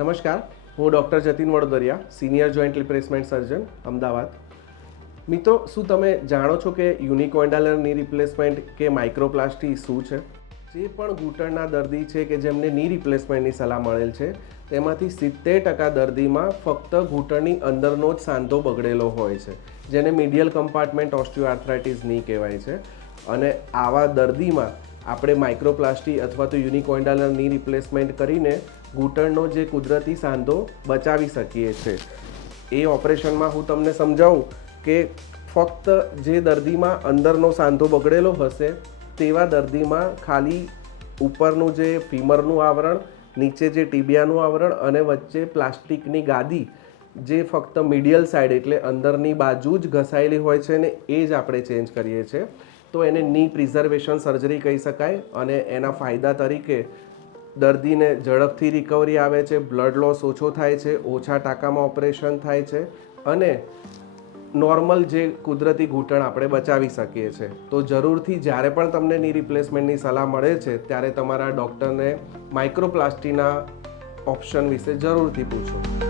નમસ્કાર, હું doctor Jatin Vadodariya, senior joint replacement surgeon, Ahmedabad. મિત્રો, શું તમે જાણો છો કે યુનિકોન્ડાલર ની રિપ્લેસમેન્ટ કે માઇક્રોપ્લાસ્ટી શું છે? જે પણ ઘૂંટણના દર્દી છે કે જેમને ની રિપ્લેસમેન્ટની સલાહ મળેલ છે, તેમાંથી 70% દર્દીમાં ફક્ત ઘૂંટણની અંદરનો જ સાંધો બગડેલો હોય છે, જેને મીડિયલ કમ્પાર્ટમેન્ટ ઓસ્ટિયોઆર્થરાઇટિસ ની કહેવાય છે. અને આવા દર્દીમાં આપણે માઇક્રોપ્લાસ્ટી અથવા તો યુનિકોન્ડાલર ની રિપ્લેસમેન્ટ કરીને ઘૂંટણનો જે કુદરતી સાંધો બચાવી શકીએ છીએ. એ ઓપરેશનમાં હું તમને સમજાવું કે ફક્ત જે દર્દીમાં અંદરનો સાંધો બગડેલો હશે તેવા દર્દીમાં ખાલી ઉપરનું જે ફીમરનું આવરણ, નીચે જે ટીબિયાનું આવરણ અને વચ્ચે પ્લાસ્ટિકની ગાદી જે ફક્ત મીડિયલ સાઈડ એટલે અંદરની બાજુ જ ઘસાયેલી હોય છે ને એ જ આપણે ચેન્જ કરીએ છીએ. તો એને ની પ્રિઝર્વેશન સર્જરી કહી શકાય. અને એના ફાયદા તરીકે દર્દીને ઝડપથી રિકવરી આવે છે, બ્લડ લોસ ઓછો થાય છે, ઓછા ટાંકામાં ઓપરેશન થાય છે અને નોર્મલ જે કુદરતી ઘૂંટણ આપણે બચાવી શકીએ છીએ. તો જરૂરથી જ્યારે પણ તમને ની રિપ્લેસમેન્ટની સલાહ મળે છે ત્યારે તમારા ડૉક્ટરને માઇક્રોપ્લાસ્ટીના ઓપ્શન વિશે જરૂરથી પૂછો.